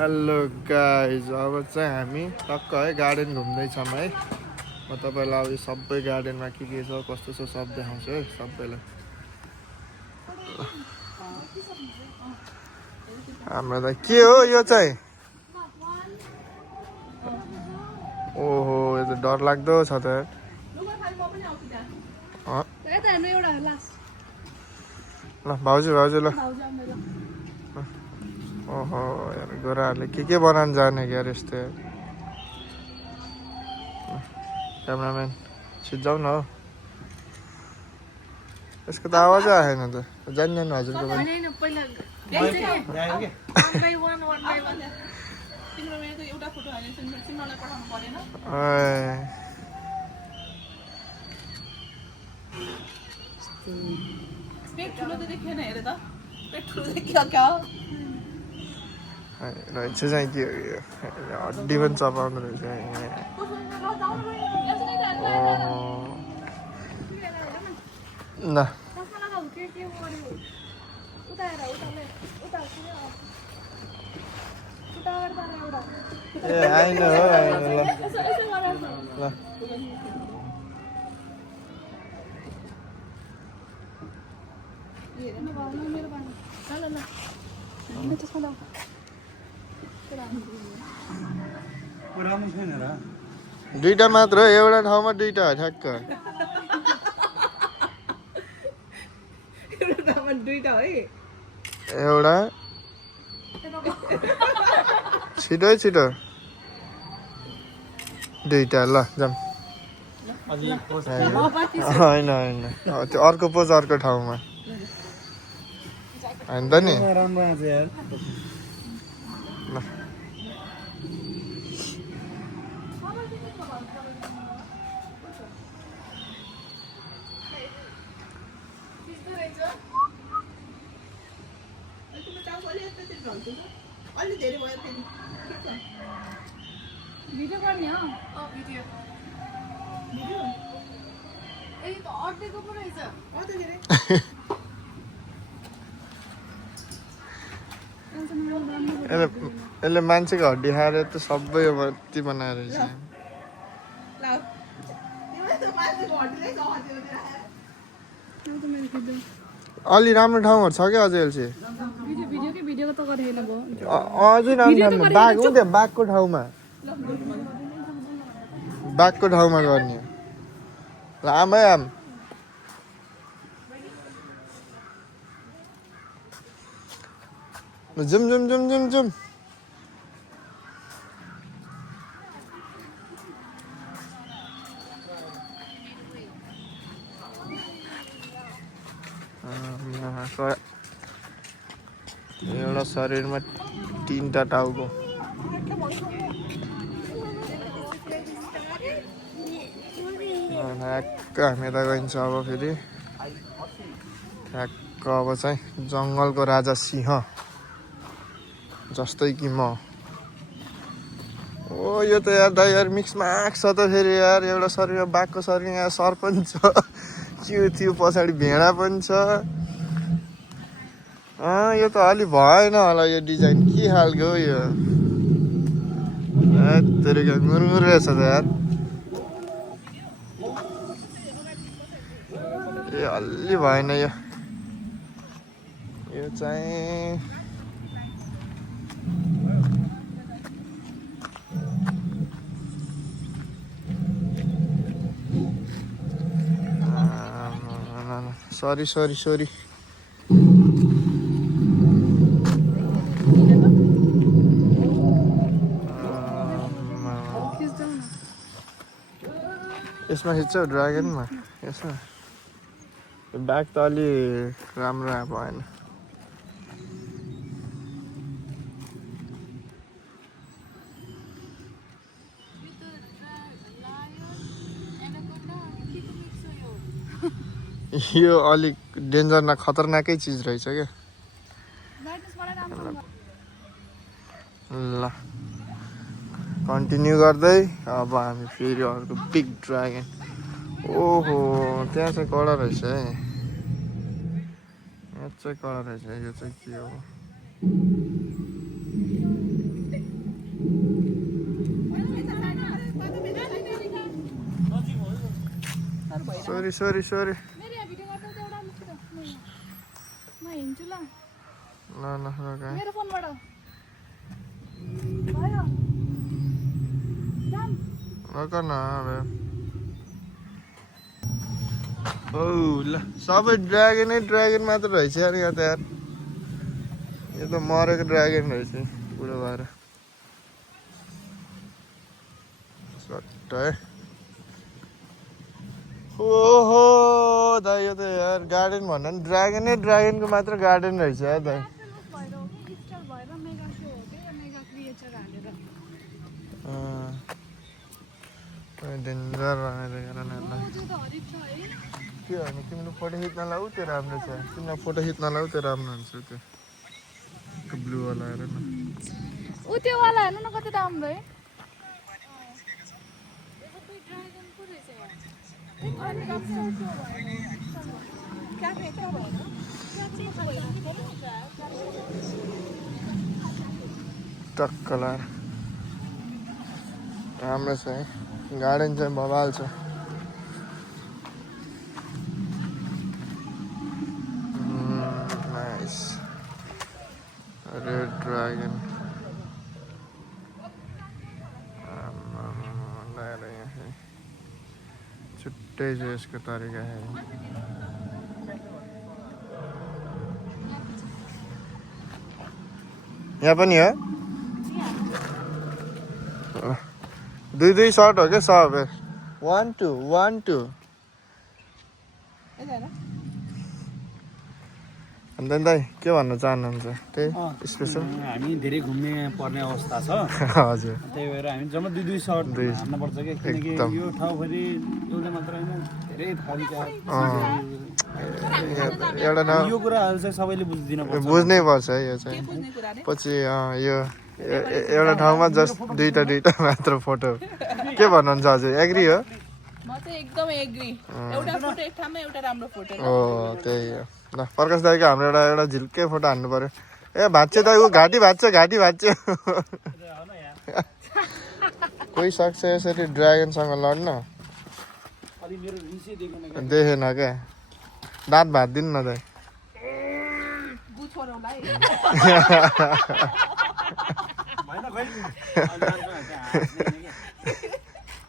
Hello guys, अब चाहिँ हामी टक्क है गार्डन घुम्दैछौँ है। म तपाईँलाई अब सबै गार्डनमा के छ कस्तो छ सब देखाउँछु है सबैलाई। हाम्रो त के हो यो चाहिँ? ओहो, यो त डरलाग्दो छ त। ल भाउजू ल। ओहो यार, गोराहरूले के बनाउनु जाने यार यस्तो। क्यामराम्यान सिद्धाउ न हो। यसको त आवाजै आएन त। जान्दैन हजुरको पनि। रहेछ चाहिँ के हड्डी पनि चपाउँदो रहेछ। ल ए आइन हो आइन। ल दुईटा मात्र हो, एउटा ठाउँमा दुईटा हो ठ्याक्क। एउटा छिटो छिटो दुईटा। ल जाऊँ। होइन होइन, त्यो अर्को पोज अर्को ठाउँमा होइन त नि। ल भिडियो गर्ने हो? भिडियो अर्धेको पो रहेछ। यसले मान्छेको हड्डी खाएर त सबै यति बनाएर रहेछ। अलि राम्रो ठाउँहरू छ क्या अझै अल्छी। अझै राम्रो बाघ हो त्यो, बाघको ठाउँमा गर्ने। ल आमै आम जुम जुम जुम जुम जुम। एउटा शरीरमा 3टा टाउको। ठ्याक्क हामी यता गइन्छ अब फेरि। ठ्याक्क अब चाहिँ जङ्गलको राजा सिंह जस्तै कि म। ओ यो त यार दाइ यार मिक्स माक्स छ त फेरि यार। एउटा शरीरमा बाघको शरीरमा यहाँ सर्प पनि छ, त्यो पछाडि भेडा पनि छ। यो त अलि भएन होला यो डिजाइन, के खालको हो यो? तेरिका मुरमुर रहेछ त यार। ए अलि भएन यो चाहिँ। Sorry sorry sorry. यसमा खिच्छौ ड्रागनमा? यसमा ब्याग त अलि राम्रो भएन। यो अलिक डेन्जर न खतरनाकै चिज रहेछ क्या। ल कन्टिन्यू गर्दै अब हामी फेरि अर्को बिग ड्रागन। ओहो त्यहाँ चाहिँ कडा रहेछ है। यहाँ चाहिँ कडा रहेछ। यो चाहिँ के हो? सरी सरी सरी मेरो यहाँ भिडियो गर्दा त एउटा मुस्किल म हिँड्छु ल ल ल रोका मेरो फोनबाट भयो जाम रोका न ओ ल सबै ड्रागन मात्र रहेछ यार यहाँ त यार यो त मरेको ड्रागन रहेछ बुढो भएर सट्ट है ओहो दाइ यो त यार गार्डन भन्दा नि ड्रागनको मात्र गार्डन रहेछ है दाइ डेन्जर के होइन तिमीले फोटो खिच्न लाऊ त्यो राम्रो छ तिमीलाई फोटो खिच्न लाऊ त्यो राम्रो हुन्छ त्यो ब्लूवाला हेर न ऊ त्यो वाला हेर्नु न कति राम्रो है टक्क लाएर राम्रो छ है गार्डन चाहिँ बवाल छ नाइस रेड ड्रागन छुट्टै छ यसको तरिका है यहाँ पनि हो दुई सर्ट हो क्या सब 1 2 1 2 अन्त दाइ के भन्न चाहनुहुन्छ त्यही स्पेसल हामी धेरै घुम्ने पर्ने अवस्था छ हजुर त्यही भएर हामी जम्मा दुई सर्ट हान्नुपर्छ क्या किनकि यो ठाउँ फेरि एउटा मात्र होइन धेरै थरीका एउटा यो कुराहरू चाहिँ सबैले बुझिदिनु पर्छ बुझ्नै पर्छ है यो चाहिँ पछि यो एउटा ठाउँमा जस्ट दुईटा मात्र फोटो के भन्नुहुन्छ हजुर एग्री हो म चाहिँ एकदम एग्री एउटा फोटो एक ठाउँमा एउटा राम्रो फोटो हो त्यही हो ल प्रकाश दाइको हाम्रो एउटा झिल्के फोटो हान्नु पर्यो ए भाँच्यो दाइ ऊ घाँटी भाँच्यो कोही सक्छ यसरी ड्रागनसँग लड्न अलि मेरो रिसै देखेन देखेन क्या दाँत भाँच्दिनु न दाइ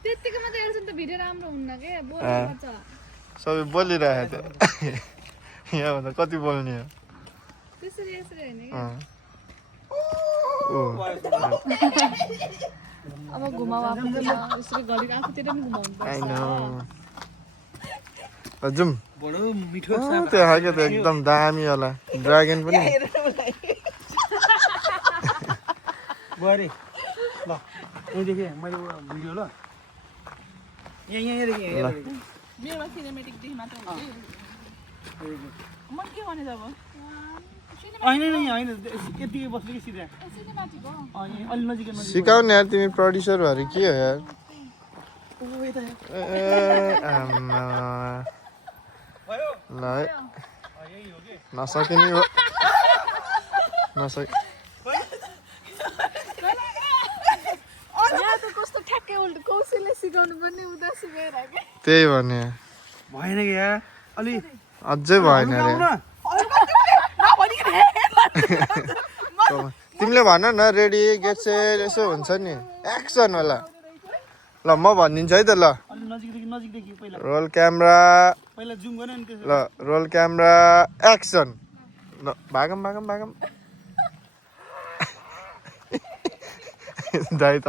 त्यतिकै मात्रै हेर्छ नि त भिडियो राम्रो हुन्न के बोल्नुपर्छ सबै बोलिरहेको थियो यहाँभन्दा कति बोल्ने हो त्यसरी यसरी होइन अब घुमाउ आफूतिर यसरी घरि आफूतिर पनि घुमाउनु पर्छ जाउँ बडो मिठो त्यो खालको त एकदम दामी होला ड्रागन पनि बरे ल यही देखेँ मैले भिडियो ल यहाँ देखेँ मेरोमा सिनेमेटिक देखि मात्र हुन्छ म के गर्ने अब होइन यतिकै बस्नु कि सिधा अलि नजिक सिकाउने यार तिमी प्रड्युसर भएर के हो यार ल है नसकिने हो यहाँ त कस्तो ठ्याक्कै उल्टो कौशलले सिकाउनु पर्ने उता सिकाएर के त्यही भने भएन कि यार अलि अझै भएन अरे तिमीले भन न रेडी गेट सेट यसो हुन्छ नि एक्सन होला ल म भनिदिन्छु है त ल अलि नजिकदेखि पहिला रोल क्यामेरा जुम गर्न नि ल रोल क्यामेरा एक्सन ल भागम दाइ त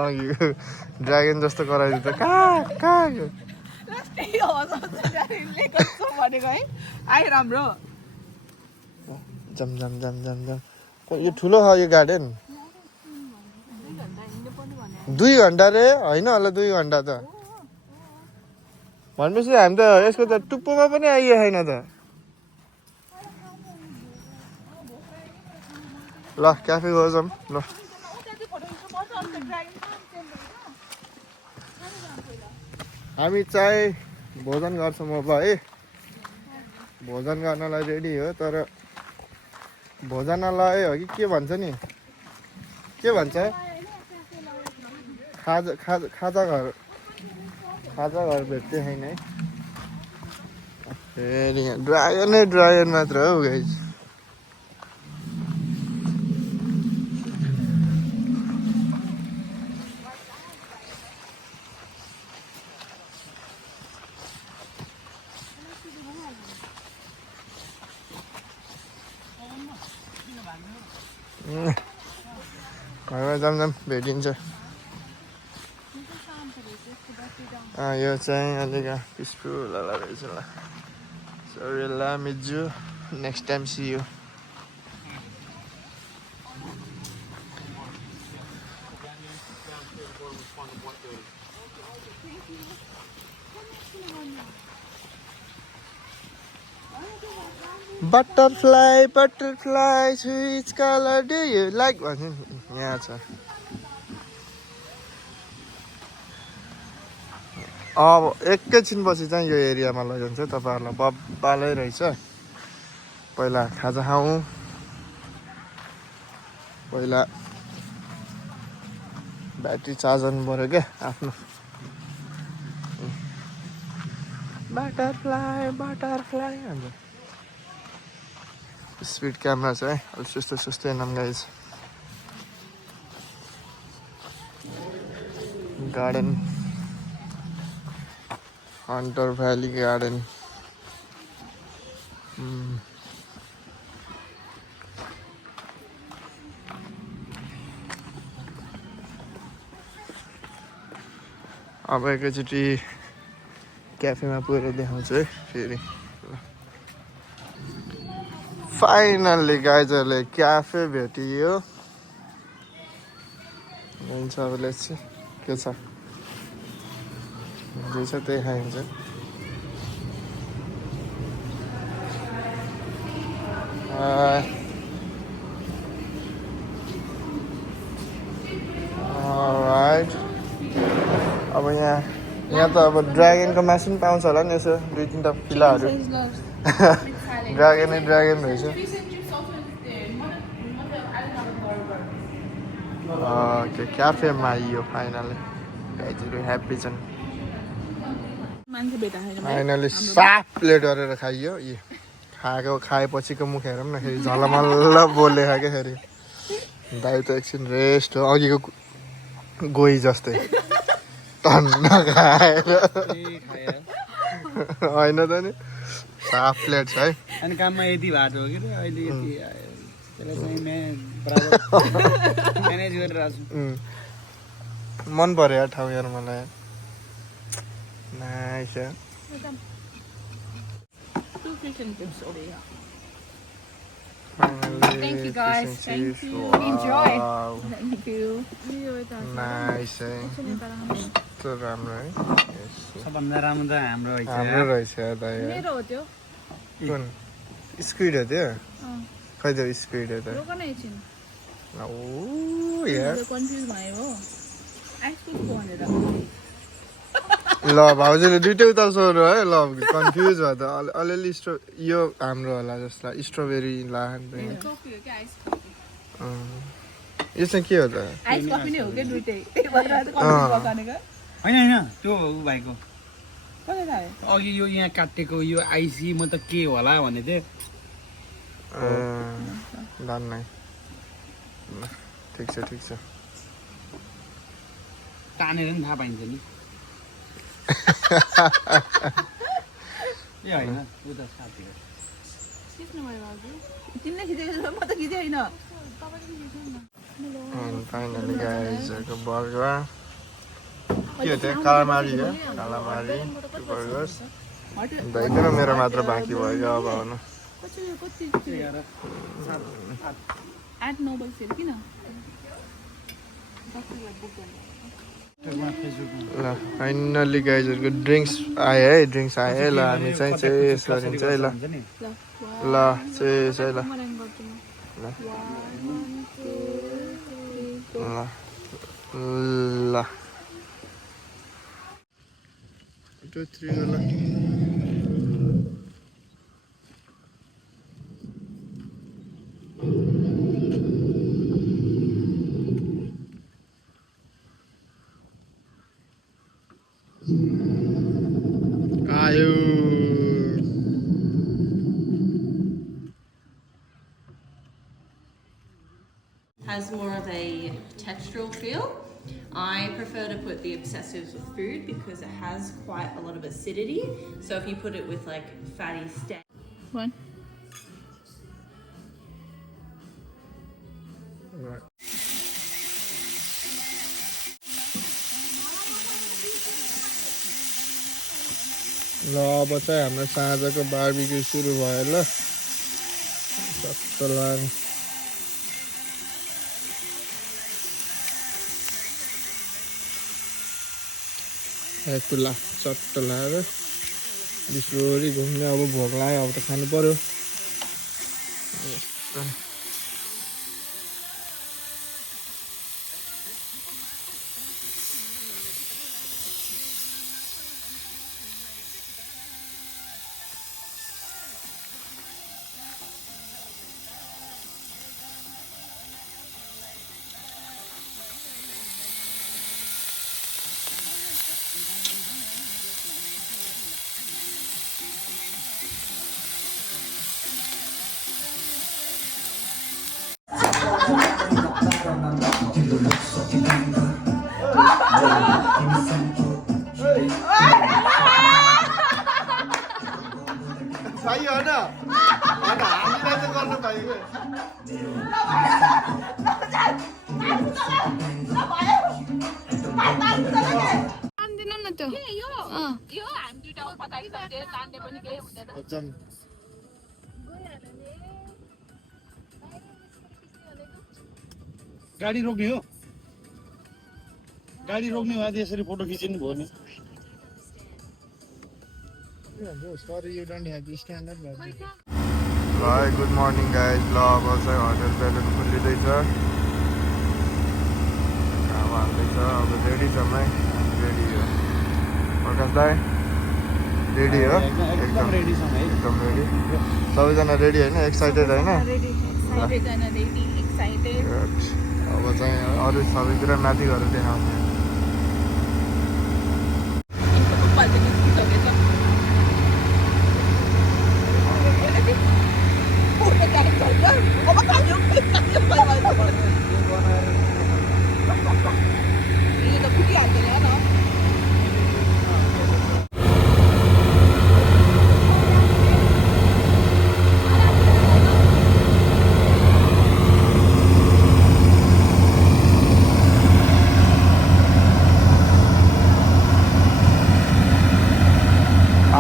ड्रागन जस्तो गराइदिन्छ कहाँ भनेको है आयो राम्रो जम यो ठुलो छ यो गार्डन 2 घन्टा रे होइन होला 2 घन्टा त भनेपछि हामी त यसको त टुप्पोमा पनि आइयो छैन त ल क्याफे गजम ल हामी चाहिँ भोजन गर्छौँ अब है भोजन गर्नलाई रेडी हो तर भोजनालय हो कि के भन्छ नि के भन्छ खाजा घर भेट्दै छैन है फेरि यहाँ ड्रागनै ड्रागन मात्र हो गाइज घरमा जाम जाम भेटिन्छ यो चाहिँ अलिक पिसफुल होला रहेछ ल सरी ल मिजु next time see you butterfly butterfly switch colour do you like भन्यो नि यहाँ छ अब एकैछिनपछि चाहिँ यो एरियामा लैजान्छ तपाईँहरूलाई बब्बालै रहेछ पहिला खाजा खाउँ पहिला ब्याट्री चार्ज गर्नु पऱ्यो क्या आफ्नो बटरफ्लाई बटरफ्लाई भन्छ स्पिड क्यामेरा छ है अलि सुस्तै सुस्तै नाम guys garden hunter valley garden अब एकैचोटि क्याफेमा पुगेर देखाउँछु है फेरि फाइनल्ली गाइजहरूले क्याफे भेटियो हुन्छ अब लेट्स सी के छ जे छ त्यही खाइन्छ अलराइट अब यहाँ त अब ड्रागनको मासु पनि पाउँछ होला नि यसो 2-3 टा फिलाहरू ड्रागन रहेछ ओके क्याफेमा आइयो फाइनली गाइजहरू ह्याप्पी छन् फाइनली साफ प्लेट गरेर खाइयो यी खाएपछिको मुख हेरौँ न फेरि झलमल्ल बोले क्या फेरि दाइ त एकछिन रेस्ट हो अघिको गोही जस्तै टन्न खाएर होइन त नि साफ प्लेट छ है अनि काममा यति भात हो कि अहिले यति त्यसलाई चाहिँ म्यानेज गरिरहेको छु मन पर्यो यार ठाउँ यार मलाई nice Thank you guys. Thank you. Enjoy. Thank you. Nice है कस्तो राम्रो है सबभन्दा राम्रो त हाम्रो हाम्रो रहेछ दाइ मेरो हो त्यो कुन स्क्विड हो त्यो खै त्यो स्क्विड हो त रोक न एकछिन ओ यार कन्फ्युज भयो हो आइसक्रिम भनेर ल भाउजूले दुइटै उता सोध्नु है ल कन्फ्युज भयो त अलिअलि यो हाम्रो होला जस्तो स्ट्रबेरी ला कफी हो कि आइस कफी यो चाहिँ के हो त आइस कफी नै हो के दुइटै त्यही भएर त कन्फ्युज बसानेको होइन त्यो ऊ भाइको कसले खायो अघि यो यहाँ काटेको यो आइसी म त के होला भने थिएँ डन नै ठिक छ तानेर पनि थाहा पाइन्छ नि ए होइन ऊ त साथी हो खिच्नु भयो भाउजू तिमीले खिचेको म त खिचेँ होइन फाइनली गाइजहरूको बर्गर के हो त्यो कालामारी हो कालामारी बर्गर्स दाइको मेरो मात्र बाँकी भयो अब आउनु 8-9 बजीतिर किन ल फाइनली गाइजहरूको ड्रिङ्क्स आयो है ड्रिङ्क्स आयो है ल हामी चाहिँ चेस गरिन्छ है ल ल चेस है ल ल 2 3 ल आयो textural feel. I prefer to put the obsessives with food because it has quite a lot of acidity. So if you put it with like fatty steak. One. ल अब चाहिँ हाम्रो साँझको बार्बिक्यू सुरु भयो ल सत्तलान खुल्ला चट्ट लाएर बिस्लोरी घुम्ने अब भोक लाग्यो अब त खानु पर्यो सही हो ना हामीलाई त गर्नु पाइयो दिनु न त्यो यो हामी दुईटाको पताइसक्यो तान्ने पनि केही हुँदैन गाडी रोक्ने हो गाडी रोक्ने भए यसरी फोटो खिचिनु भयो नि sorry you don't have the standard ल गुड मर्निङ गाइज ल अब चाहिँ होटल बेलुन खुलिँदैछ काम हाल्दैछ अब रेडी छ मै रेडी हो प्रकाश दाई रेडी हो एकदम रेडी छौँ है एकदम रेडी सबैजना रेडी होइन एक्साइटेड होइन सबैजना रेडी एक्साइटेड अब चाहिँ अरू सबैतिर माथि गरेर देखाउने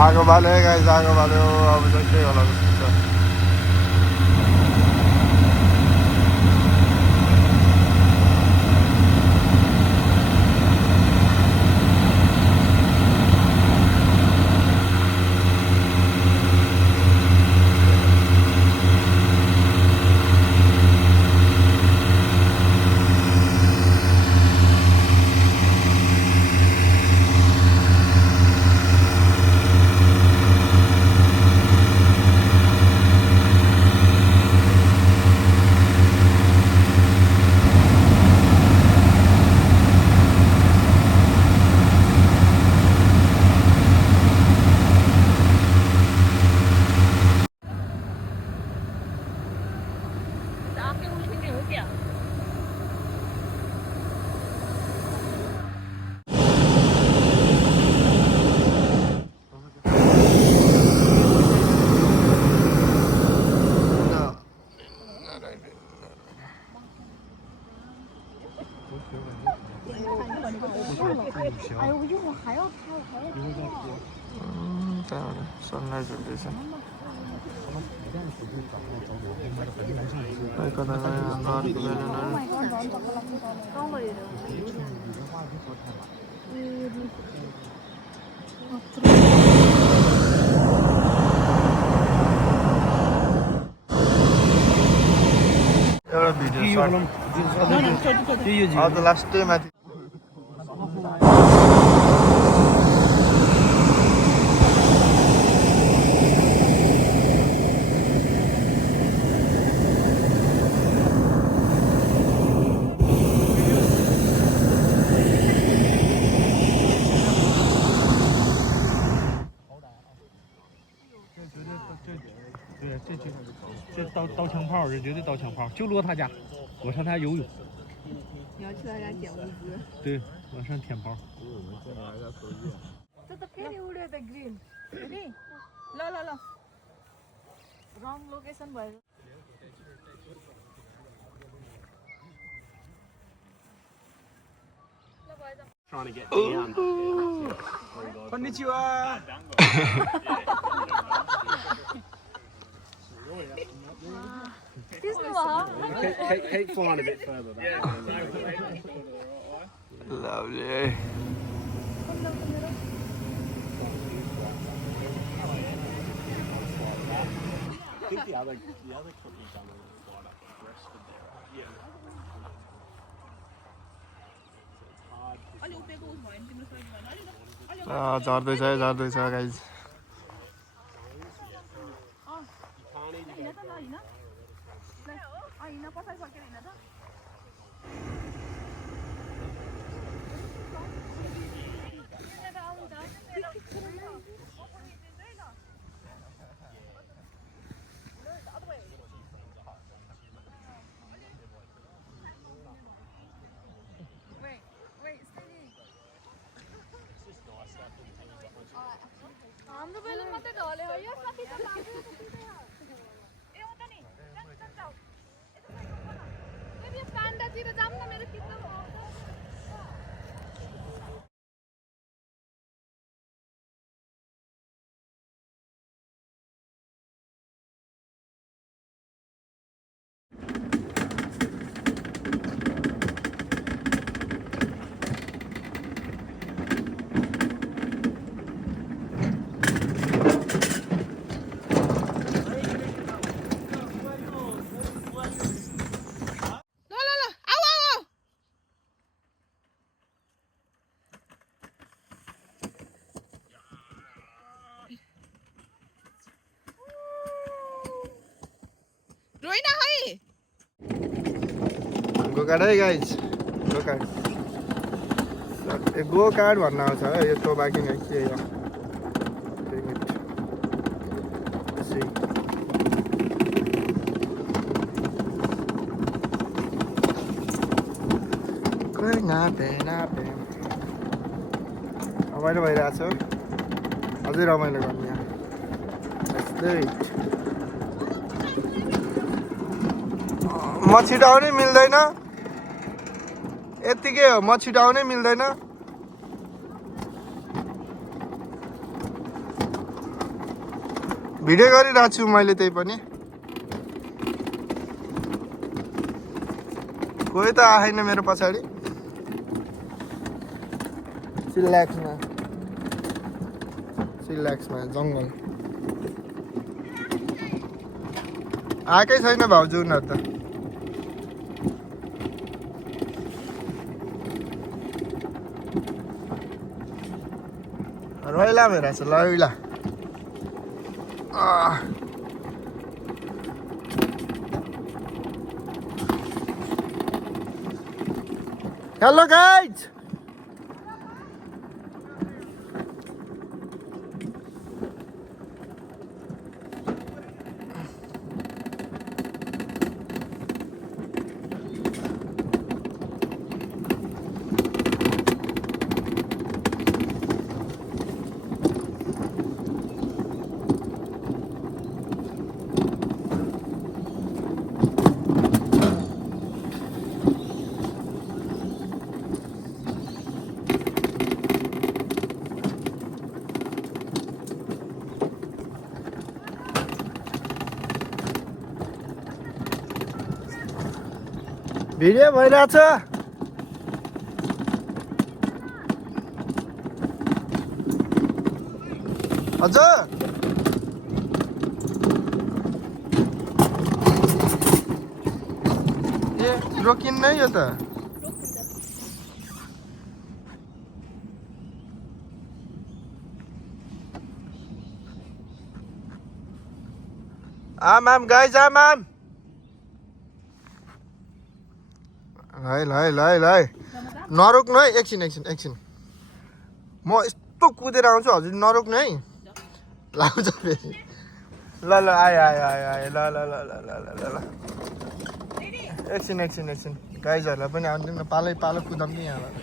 आगो बाल्यो गाइस आगो बाल्यो अब चाहिँ के होला जस्तो छ सनराइज हुँदैछ कता गयो एउटा भिडियो अब लास्टै माथि这刀枪炮，这绝对刀枪炮，就落他家，我上他游泳。你要去他家捡物资。对，往上舔包。这त फेरि उड्यो त ग्रिन रेडी ल ल ल रङ लोकेसन भयो Trying to get down. Konnichiwa. Keep flying a bit further. Lovely. I think the other company done a little flight up the rest of there. Yeah. अलि उभिएको उस भयो नि तिम्रो साइड भएन अलि झर्दैछ गाइज हिँड त ल हिँड हिँड पछाडि सकेर हिँड त हाम्रो बेलुन मात्रै ढल्यो हो यसमा किन लाग्यो ए उता नि जाऊ यो पाण्डातिर जाऊँ न मेरो किताब रोइन है गो कार्ड है गाइज गो कार्ड भन्न आउँछ है यो टोबाकिङ है के हो रमाइलो भइरहेछ अझै रमाइलो गर्ने यहाँ म छिटाउनै मिल्दैन यत्तिकै हो म छिटाउनै मिल्दैन भिडियो गरिरहेको छु मैले त्यही पनि कोही त आएन मेरो पछाडि सिल्याक्समा जङ्गल आएकै छैन भाउजू उनीहरू त रैला भइरहेछ लैला हेलो गाइज भिडियो भइरहेछ हजुर ए रोकिन्न यो त आमाम गाइज आमाम ल नरोक्नु है एकछिन म यस्तो कुदेर आउँछु हजुर नरोक्नु है लाउँछ फेरि ल आयो ल एकछिन गाइजहरूलाई पनि आउँदैन न पालै पालो कुदाउँ कि यहाँबाट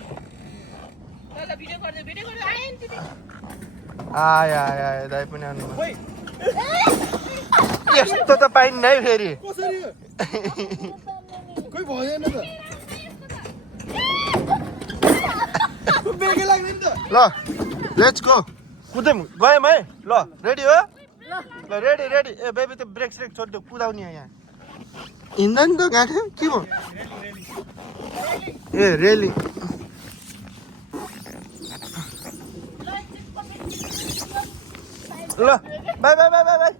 ल भिडियो गर्दै आए नि दिदी आयो आयो आयो दाइ पनि आउनु यस्तो त पाइन्न है फेरि कोही भएन त ल लेट्स गो कुद्यौँ गयौँ है ल रेडी हो ल रेडी रेडी ए बेबी त ब्रेक स्रेक छोडिदियो कुदाउने यहाँ हिँड्दा नि त गाँठो के भयो ए रेली ल by by by by by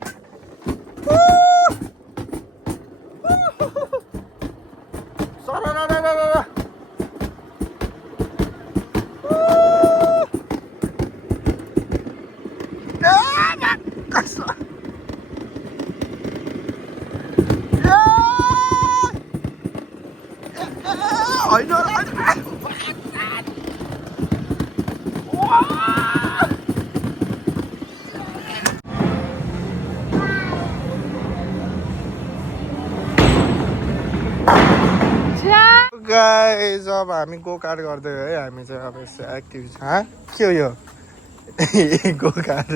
guys अब हामी गो कार्ट गर्दै है हामी चाहिँ अब यस्तो एक्टिभ छ के हो यो गो कार्ट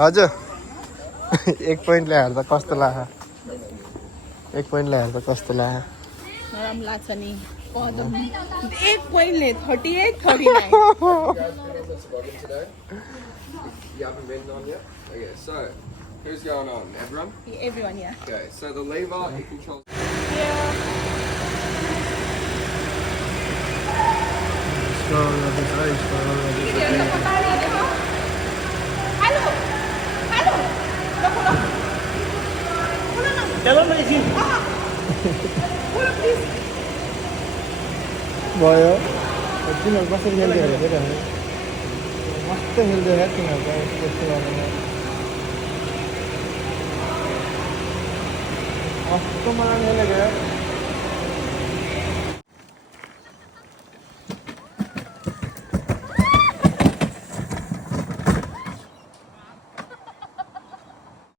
हजुर एक पोइन्टले हेर्दा कस्तो लाग्यो एक पोइन्टले हेर्दा कस्तो लाग्यो नराम्रो लाग्छ नि एक पोइन्टले 38 39 You haven't been on yet? Okay, so who's going on? Everyone? everyone yeah Okay, so the lever, it controls. भयो तिनीहरू कसरी खेल्दै हेरेको फेरि मस्त खेल्दै होला तिनीहरू त्यस्तो गरेर कस्तो मलाई खेलेको